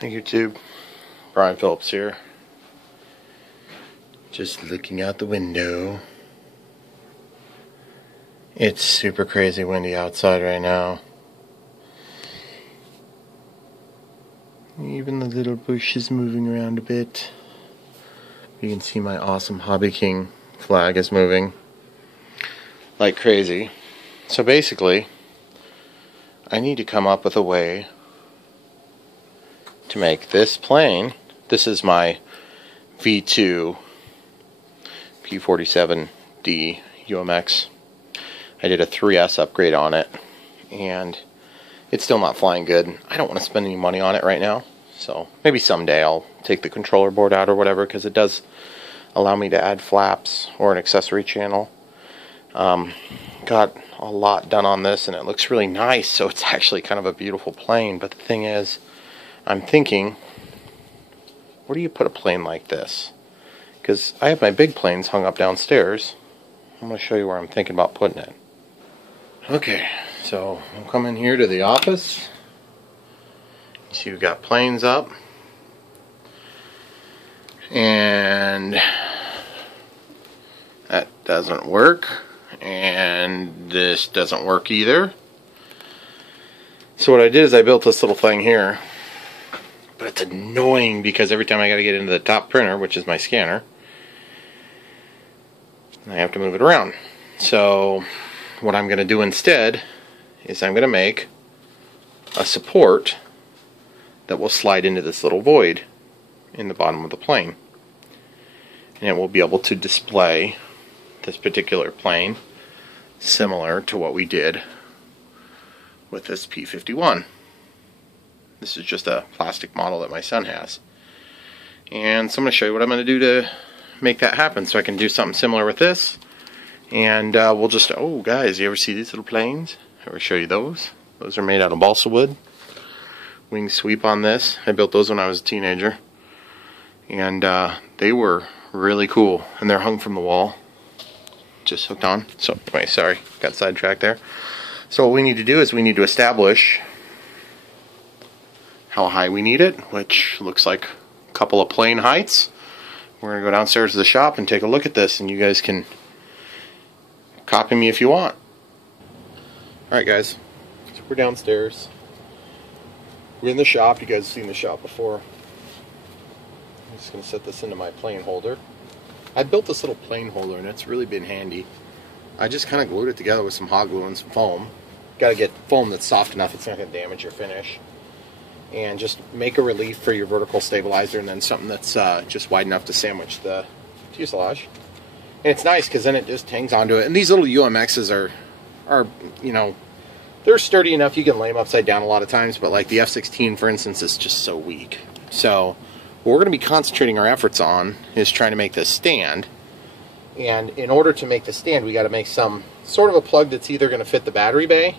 Hi YouTube, Brian Phillips here. Just looking out the window. It's super crazy windy outside right now. Even the little bush is moving around a bit. You can see my awesome Hobby King flag is moving like crazy. So basically, I need to come up with a way to make this plane. This is my V2 P-47D UMX. I did a 3S upgrade on it, and it's still not flying good. I don't want to spend any money on it right now, so maybe someday I'll take the controller board out or whatever, because it does allow me to add flaps or an accessory channel. Got a lot done on this, and it looks really nice, so it's actually kind of a beautiful plane. But the thing is, I'm thinking, where do you put a plane like this? Because I have my big planes hung up downstairs. I'm going to show you where I'm thinking about putting it. Okay, so I'm coming here to the office. You see we've got planes up. And that doesn't work. And this doesn't work either. So what I did is I built this little thing here. But it's annoying because every time I got to get into the top printer, which is my scanner, I have to move it around. So what I'm going to do instead is I'm going to make a support that will slide into this little void in the bottom of the plane. And it will be able to display this particular plane similar to what we did with this P-51. This is just a plastic model that my son has. And so I'm going to show you what I'm going to do to make that happen, so I can do something similar with this. And we'll just, oh guys, you ever see these little planes? Ever show you those? Those are made out of balsa wood. Wing sweep on this. I built those when I was a teenager. And they were really cool. And they're hung from the wall. Just hooked on. So anyway, sorry, got sidetracked there. So what we need to do is we need to establish how high we need it, which looks like a couple of plane heights. We're going to go downstairs to the shop and take a look at this, and you guys can copy me if you want. Alright guys, so we're downstairs. We're in the shop. You guys have seen the shop before. I'm just going to set this into my plane holder. I built this little plane holder, and it's really been handy. I just kind of glued it together with some hot glue and some foam. Got to get foam that's soft enough it's not going to damage your finish. And just make a relief for your vertical stabilizer, and then something that's just wide enough to sandwich the fuselage. And it's nice because then it just hangs onto it. And these little UMXs are you know, they're sturdy enough you can lay them upside down a lot of times, but like the F-16 for instance is just so weak. So what we're going to be concentrating our efforts on is trying to make this stand. And in order to make the stand, we got to make some sort of a plug that's either going to fit the battery bay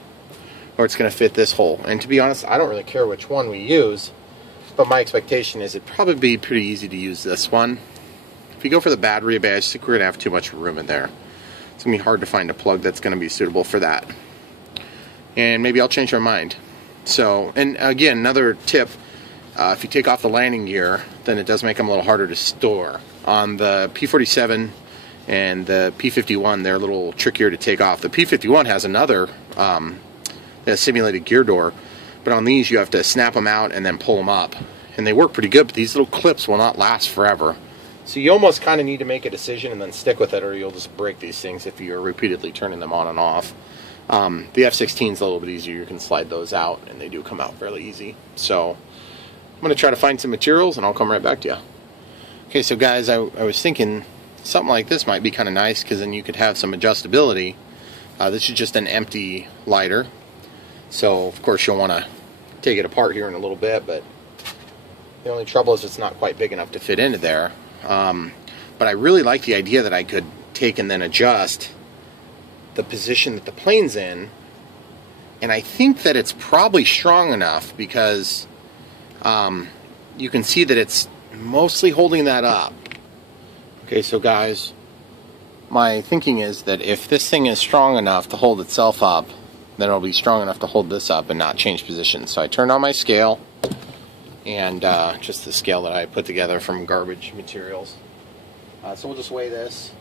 or it's going to fit this hole. And to be honest, I don't really care which one we use, but my expectation is it'd probably be pretty easy to use this one. If you go for the battery bay, I just think we're going to have too much room in there. It's going to be hard to find a plug that's going to be suitable for that. And maybe I'll change my mind. So, and again, another tip, if you take off the landing gear, then it does make them a little harder to store. On the P-47 and the P-51, they're a little trickier to take off. The P-51 has another a simulated gear door, but on these you have to snap them out and then pull them up, and they work pretty good, but these little clips will not last forever. So you almost kind of need to make a decision and then stick with it, or you'll just break these things if you're repeatedly turning them on and off. The F-16 is a little bit easier. You can slide those out and they do come out fairly easy. So I'm going to try to find some materials and I'll come right back to you. Okay, so guys, I was thinking something like this might be kind of nice, because then you could have some adjustability. This is just an empty lighter. So, of course, you'll want to take it apart here in a little bit, but the only trouble is it's not quite big enough to fit into there. But I really like the idea that I could take and then adjust the position that the plane's in, and I think that it's probably strong enough because you can see that it's mostly holding that up. Okay, so guys, my thinking is that if this thing is strong enough to hold itself up, then it'll be strong enough to hold this up and not change position. So I turned on my scale, and just the scale that I put together from garbage materials. So we'll just weigh this.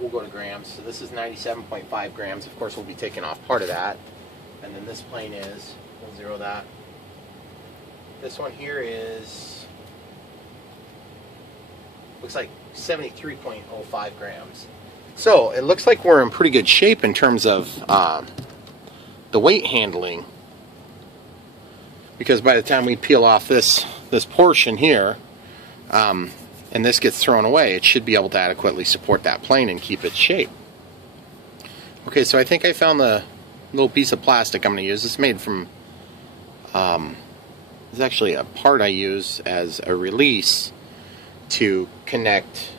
We'll go to grams. So this is 97.5 grams. Of course, we'll be taking off part of that. And then this plane is, we'll zero that. This one here is, looks like 73.05 grams. So it looks like we're in pretty good shape in terms of the weight handling. Because by the time we peel off this portion here, and this gets thrown away, it should be able to adequately support that plane and keep its shape. Okay, so I think I found the little piece of plastic I'm going to use. It's made from, it's actually a part I use as a release to connect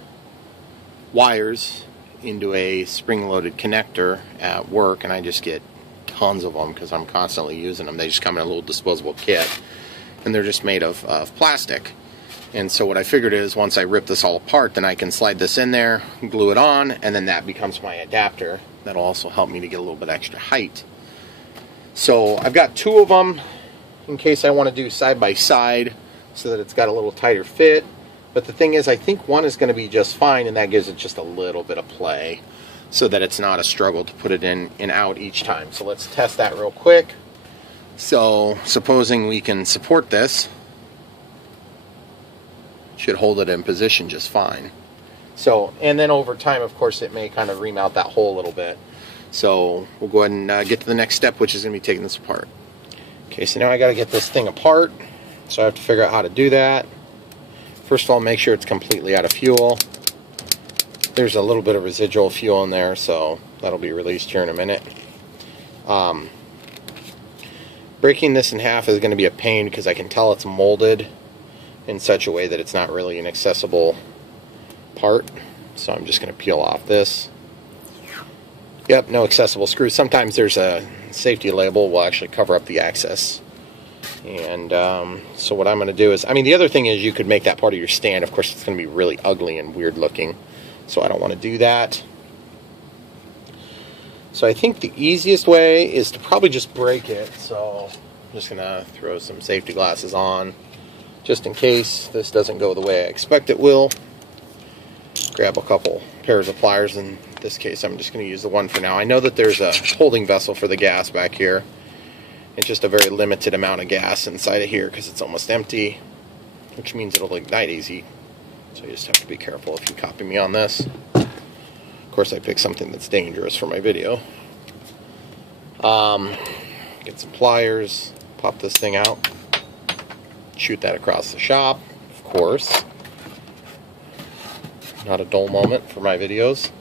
wires into a spring-loaded connector at work, and I just get tons of them because I'm constantly using them. They just come in a little disposable kit, and they're just made of plastic. And so what I figured is once I rip this all apart, then I can slide this in there, glue it on, and then that becomes my adapter. That'll also help me to get a little bit extra height. So I've got two of them in case I want to do side by side so that it's got a little tighter fit. But the thing is, I think one is going to be just fine, and that gives it just a little bit of play so that it's not a struggle to put it in and out each time. So let's test that real quick. So supposing we can support this, should hold it in position just fine. So, and then over time, of course, it may kind of remount that hole a little bit. So we'll go ahead and get to the next step, which is going to be taking this apart. Okay, so now I got to get this thing apart. So I have to figure out how to do that. First of all, make sure it's completely out of fuel. There's a little bit of residual fuel in there, so that'll be released here in a minute. Breaking this in half is going to be a pain because I can tell it's molded in such a way that it's not really an accessible part. So I'm just going to peel off this. Yep, no accessible screws. Sometimes there's a safety label will actually cover up the access. And so what I'm going to do is, I mean, the other thing is you could make that part of your stand. Of course, it's going to be really ugly and weird looking. So I don't want to do that. So I think the easiest way is to probably just break it. So I'm just going to throw some safety glasses on just in case this doesn't go the way I expect it will. Grab a couple pairs of pliers. In this case, I'm just going to use the one for now. I know that there's a holding vessel for the gas back here. It's just a very limited amount of gas inside of here because it's almost empty, which means it'll ignite easy. So you just have to be careful if you copy me on this. Of course, I picked something that's dangerous for my video. Get some pliers, pop this thing out, shoot that across the shop, of course. Not a dull moment for my videos.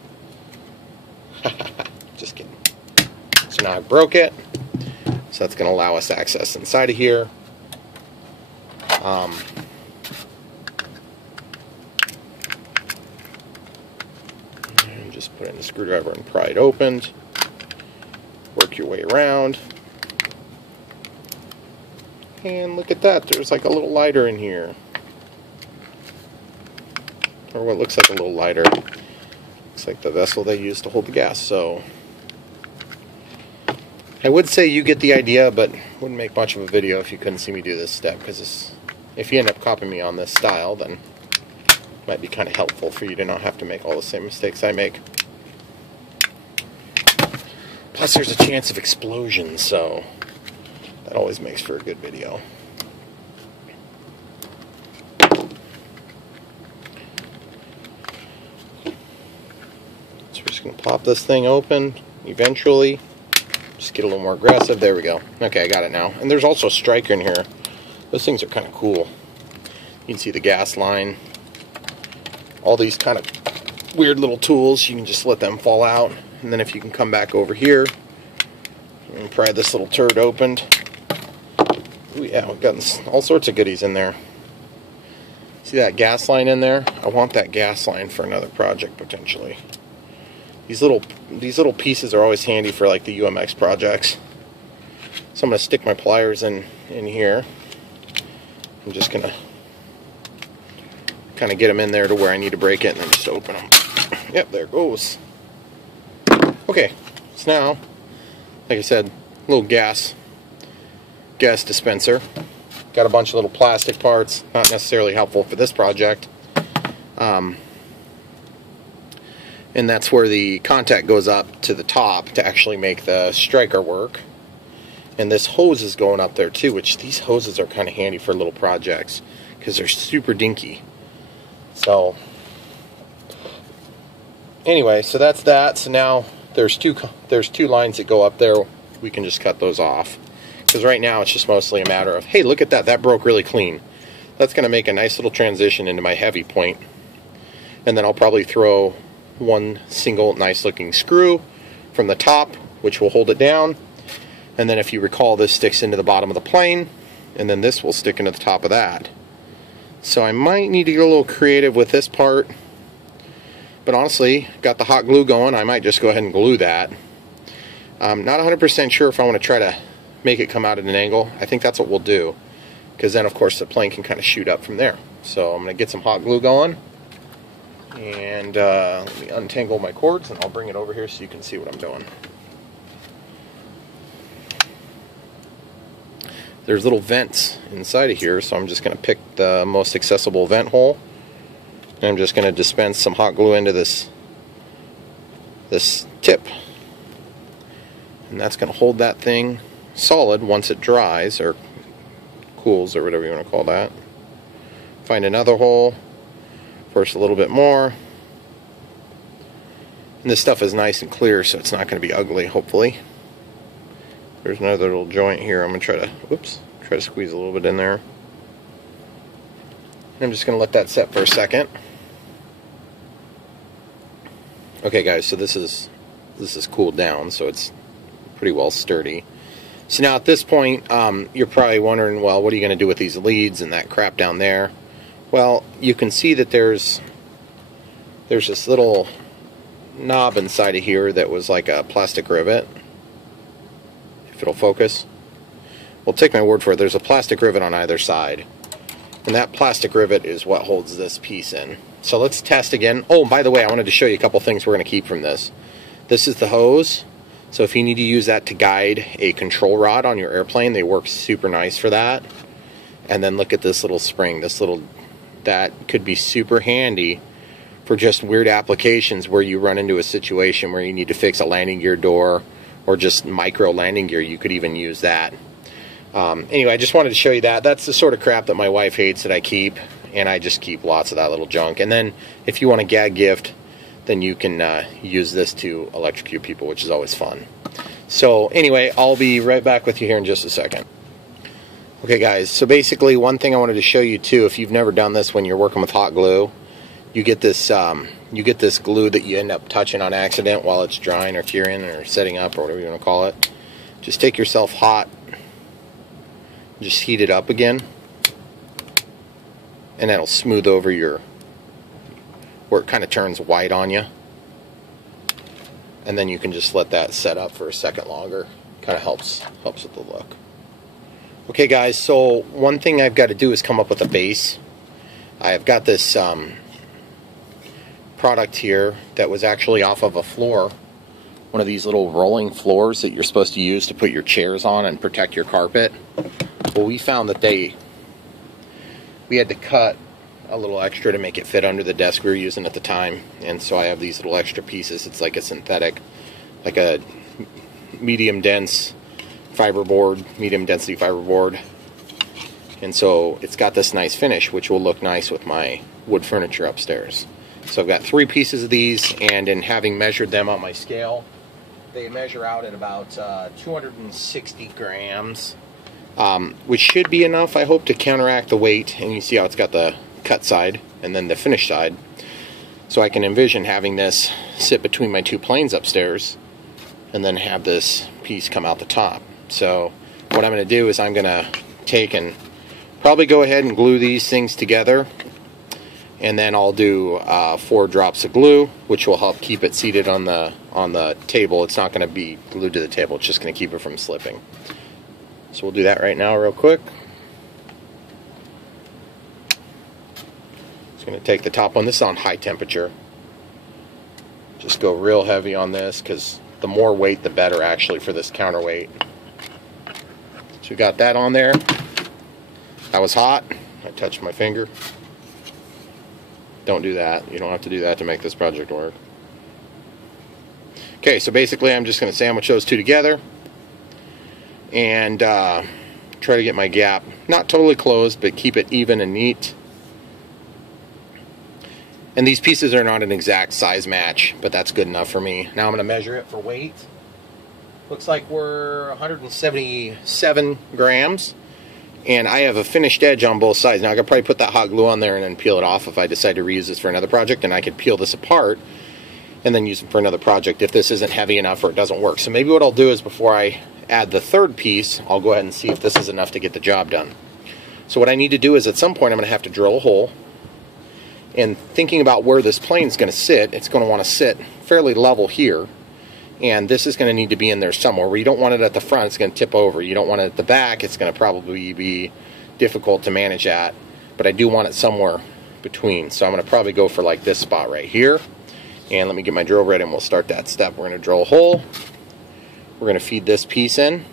Just kidding. So now I broke it. So that's going to allow us access inside of here. And just put in the screwdriver and pry it open. Work your way around. And look at that, there's like a little lighter in here. Or what looks like a little lighter. Looks like the vessel they use to hold the gas. So I would say you get the idea, but wouldn't make much of a video if you couldn't see me do this step, because if you end up copying me on this style, then it might be kind of helpful for you to not have to make all the same mistakes I make. Plus there's a chance of explosion, so that always makes for a good video. So we're just going to pop this thing open eventually. Just get a little more aggressive. There we go. Okay, I got it now. And there's also a striker in here. Those things are kind of cool. You can see the gas line. All these kind of weird little tools, you can just let them fall out. And then if you can come back over here and pry this little turd opened. Ooh, yeah, we've got all sorts of goodies in there. See that gas line in there? I want that gas line for another project potentially. These little pieces are always handy for like the UMX projects. So I'm going to stick my pliers in here. I'm just going to kind of get them in there to where I need to break it and then just open them. Yep, there it goes. Okay, so now, like I said, a little gas dispenser. Got a bunch of little plastic parts, not necessarily helpful for this project. And that's where the contact goes up to the top to actually make the striker work. And this hose is going up there too, which these hoses are kind of handy for little projects because they're super dinky. So anyway, so that's that. So now there's two lines that go up there. We can just cut those off because right now it's just mostly a matter of, hey, look at that broke really clean. That's going to make a nice little transition into my heavy point. And then I'll probably throw one single nice looking screw from the top, which will hold it down. And then if you recall, this sticks into the bottom of the plane, and then this will stick into the top of that. So I might need to get a little creative with this part, but honestly, got the hot glue going, I might just go ahead and glue that. I'm not 100% sure if I want to try to make it come out at an angle. I think that's what we'll do, because then of course the plane can kind of shoot up from there. So I'm going to get some hot glue going, and let me untangle my cords, and I'll bring it over here so you can see what I'm doing. There's little vents inside of here, so I'm just going to pick the most accessible vent hole, and I'm just going to dispense some hot glue into this tip, and that's going to hold that thing solid once it dries or cools or whatever you want to call that. Find another hole, first a little bit more, and this stuff is nice and clear, so it's not going to be ugly, hopefully. There's another little joint here. I'm going to try to squeeze a little bit in there. I'm just going to let that set for a second. Okay guys, so this is cooled down, so it's pretty well sturdy. So now at this point, you're probably wondering, well, what are you going to do with these leads and that crap down there? Well, you can see that there's this little knob inside of here that was like a plastic rivet. If it'll focus. Well, take my word for it, there's a plastic rivet on either side. And that plastic rivet is what holds this piece in. So let's test again. Oh, by the way, I wanted to show you a couple things we're going to keep from this. This is the hose. So if you need to use that to guide a control rod on your airplane, they work super nice for that. And then look at this little spring. That could be super handy for just weird applications where you run into a situation where you need to fix a landing gear door, or just micro landing gear. You could even use that. Anyway, I just wanted to show you that. That's the sort of crap that my wife hates that I keep, and I just keep lots of that little junk. And then if you want a gag gift, then you can use this to electrocute people, which is always fun. So anyway, I'll be right back with you here in just a second. Okay guys, so basically one thing I wanted to show you too, if you've never done this when you're working with hot glue, you get this glue that you end up touching on accident while it's drying or curing or setting up or whatever you want to call it. Just take yourself hot, just heat it up again, and that'll smooth over where it kind of turns white on you. And then you can just let that set up for a second longer. Kind of helps with the look. Okay guys, so one thing I've got to do is come up with a base. I've got this product here that was actually off of a floor, one of these little rolling floors that you're supposed to use to put your chairs on and protect your carpet. Well, we found that we had to cut a little extra to make it fit under the desk we were using at the time, and so I have these little extra pieces. It's like a synthetic, like a medium density fiberboard, and so it's got this nice finish, which will look nice with my wood furniture upstairs. So I've got 3 pieces of these, and in having measured them on my scale, they measure out at about 260 grams, which should be enough, I hope, to counteract the weight. And you see how it's got the cut side and then the finished side. So I can envision having this sit between my 2 planes upstairs and then have this piece come out the top. So what I'm going to do is I'm going to take and probably go ahead and glue these things together, and then I'll do 4 drops of glue, which will help keep it seated on the table. It's not going to be glued to the table, it's just going to keep it from slipping. So we'll do that right now real quick. Just going to take the top one. This is on high temperature. Just go real heavy on this, because the more weight the better actually for this counterweight. So we got that on there. That was hot. I touched my finger. Don't do that. You don't have to do that to make this project work. Okay, so basically I'm just going to sandwich those two together and try to get my gap not totally closed, but keep it even and neat. And these pieces are not an exact size match, but that's good enough for me. Now I'm going to measure it for weight. Looks like we're 177 grams. And I have a finished edge on both sides. Now I could probably put that hot glue on there and then peel it off if I decide to reuse this for another project. And I could peel this apart and then use it for another project if this isn't heavy enough or it doesn't work. So maybe what I'll do is before I add the third piece, I'll go ahead and see if this is enough to get the job done. So what I need to do is at some point I'm going to have to drill a hole. And thinking about where this plane is going to sit, it's going to want to sit fairly level here. And this is going to need to be in there somewhere. Where you don't want it at the front, it's going to tip over. You don't want it at the back, it's going to probably be difficult to manage that. But I do want it somewhere between. So I'm going to probably go for like this spot right here. And let me get my drill ready and we'll start that step. We're going to drill a hole. We're going to feed this piece in.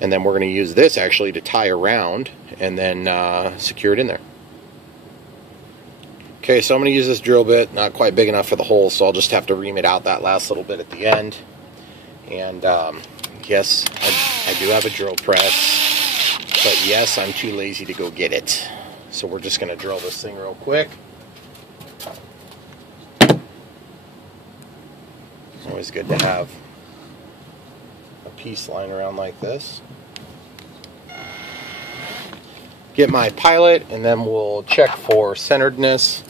And then we're going to use this actually to tie around and then secure it in there. Okay, so I'm going to use this drill bit, not quite big enough for the hole, so I'll just have to ream it out that last little bit at the end. And yes, I do have a drill press, but yes, I'm too lazy to go get it. So we're just going to drill this thing real quick. It's always good to have a piece lying around like this. Get my pilot, and then we'll check for centeredness.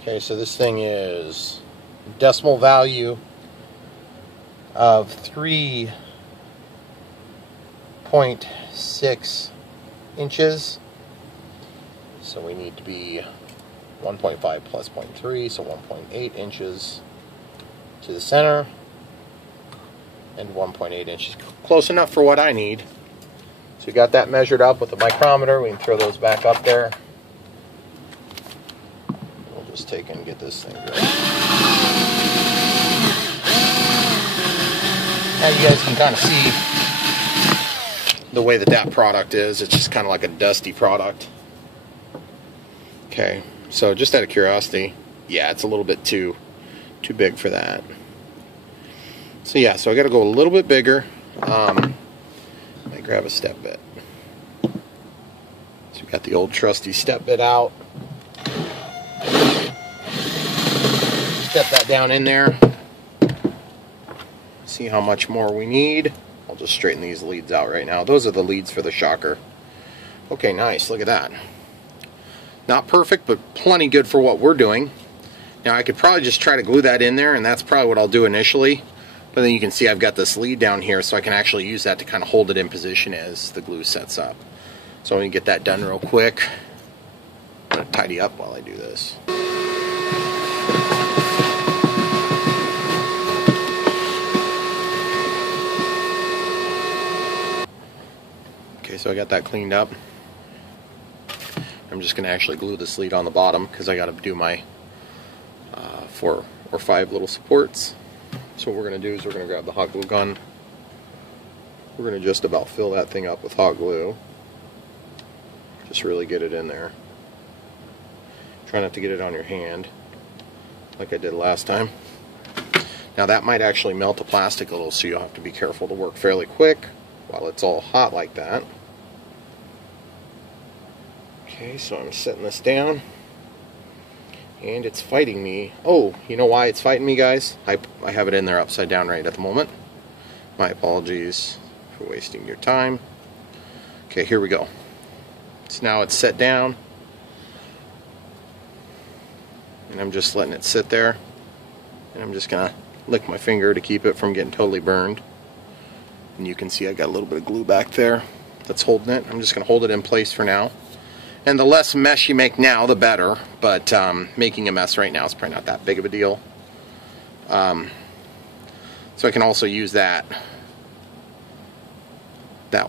Okay, so this thing is decimal value of 3.6 inches. So we need to be 1.5 plus 0.3, so 1.8 inches to the center and 1.8 inches. Close enough for what I need. So we got that measured up with the micrometer. We can throw those back up there. We'll just take and get this thing going. Now you guys can kind of see the way that product is. It's just kind of like a dusty product. Okay, so just out of curiosity, yeah, it's a little bit too big for that. So yeah, so I got to go a little bit bigger. I grab a step bit. So we got the old trusty step bit out. Step that down in there. See how much more we need. I'll just straighten these leads out right now. Those are the leads for the shocker. Okay, nice. Look at that. Not perfect, but plenty good for what we're doing. Now I could probably just try to glue that in there, and that's probably what I'll do initially. But then you can see I've got this lead down here, so I can actually use that to kind of hold it in position as the glue sets up. So I'm going to get that done real quick. I'm going to tidy up while I do this. Okay, so I got that cleaned up. I'm just going to actually glue this lead on the bottom because I got to do my 4 or 5 little supports. So what we're going to do is we're going to grab the hot glue gun. We're going to just about fill that thing up with hot glue. Just really get it in there. Try not to get it on your hand like I did last time. Now that might actually melt the plastic a little, so you'll have to be careful to work fairly quick while it's all hot like that. Okay, so I'm setting this down. And it's fighting me. Oh, you know why it's fighting me, guys? I have it in there upside down right at the moment. My apologies for wasting your time. Okay, here we go. So now it's set down. And I'm just letting it sit there. And I'm just going to lick my finger to keep it from getting totally burned. And you can see I got a little bit of glue back there that's holding it. I'm just going to hold it in place for now. And the less mess you make now, the better. But making a mess right now is probably not that big of a deal. So I can also use that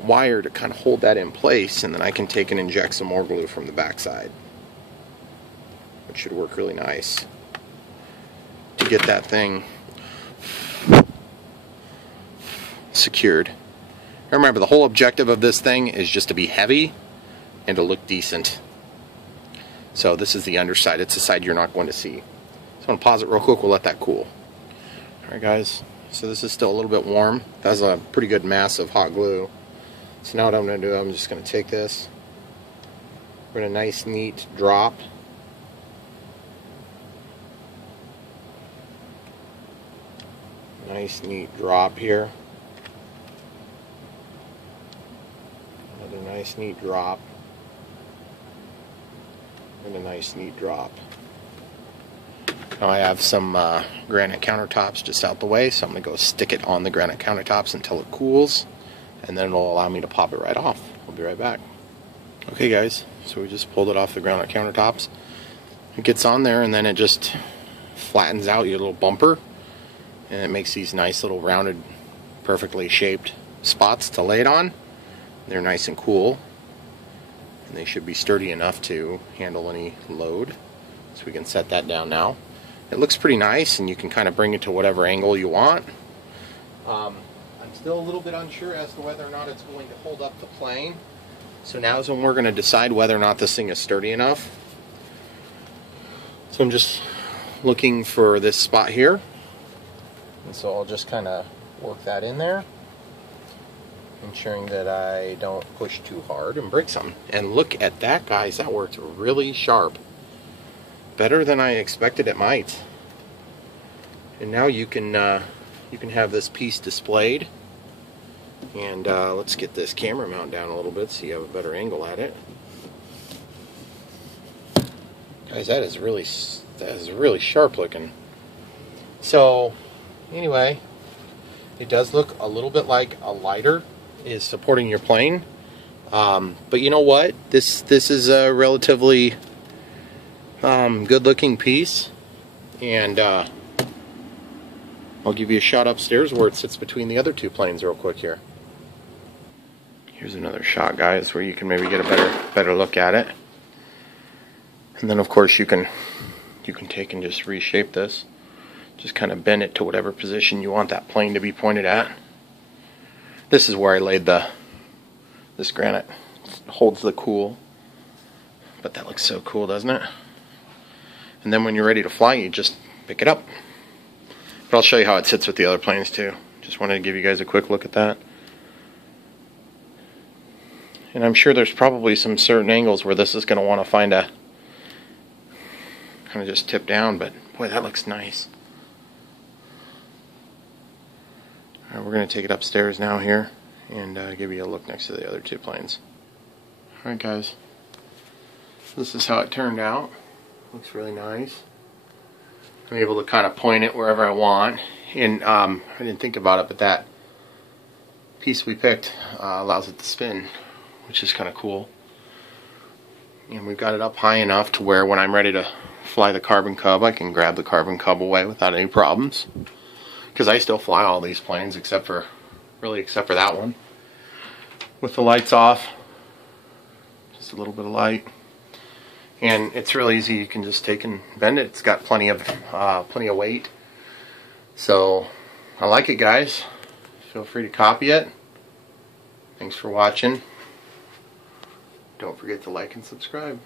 wire to kind of hold that in place, and then I can take and inject some more glue from the backside, which should work really nice to get that thing secured. Remember, the whole objective of this thing is just to be heavy and to look decent. So this is the underside. It's the side you're not going to see. So I'm going to pause it real quick. We'll let that cool. Alright guys, so this is still a little bit warm. That's a pretty good mass of hot glue. So now what I'm going to do, I'm just going to take this, put a nice neat drop. Nice neat drop here. Another nice neat drop. And a nice neat drop. Now I have some granite countertops just out the way, so I'm going to go stick it on the granite countertops until it cools, and then it'll allow me to pop it right off. I'll be right back. Okay guys, so we just pulled it off the granite countertops. It gets on there and then it just flattens out your little bumper, and it makes these nice little rounded, perfectly shaped spots to lay it on. They're nice and cool, and they should be sturdy enough to handle any load. So we can set that down now. It looks pretty nice, and you can kind of bring it to whatever angle you want. I'm still a little bit unsure as to whether or not it's going to hold up the plane. So now is when we're going to decide whether or not this thing is sturdy enough. So I'm just looking for this spot here. And so I'll just kind of work that in there, ensuring that I don't push too hard and break something. And look at that, guys, that worked really sharp. Better than I expected it might. And now you can have this piece displayed. And let's get this camera mount down a little bit so you have a better angle at it. Guys, that is really sharp looking. So anyway, it does look a little bit like a lighter is supporting your plane, but you know what? This is a relatively good-looking piece, and I'll give you a shot upstairs where it sits between the other two planes real quick here. Here's another shot, guys, where you can maybe get a better look at it, and then of course you can take and just reshape this. Just kind of bend it to whatever position you want that plane to be pointed at. This is where I laid this granite. It holds the cool. But that looks so cool, doesn't it? And then when you're ready to fly, you just pick it up. But I'll show you how it sits with the other planes too. Just wanted to give you guys a quick look at that. And I'm sure there's probably some certain angles where this is going to want to find a kind of just tip down, but boy, that looks nice. Alright, we're going to take it upstairs now here and give you a look next to the other two planes. Alright guys, this is how it turned out. Looks really nice. I'm able to kind of point it wherever I want, and I didn't think about it, but that piece we picked allows it to spin, which is kind of cool. And we've got it up high enough to where when I'm ready to fly the carbon cub, I can grab the carbon cub away without any problems. Because I still fly all these planes except for that one. With the lights off, just a little bit of light. And it's real easy, you can just take and bend it. It's got plenty of weight. So I like it, guys. Feel free to copy it. Thanks for watching. Don't forget to like and subscribe.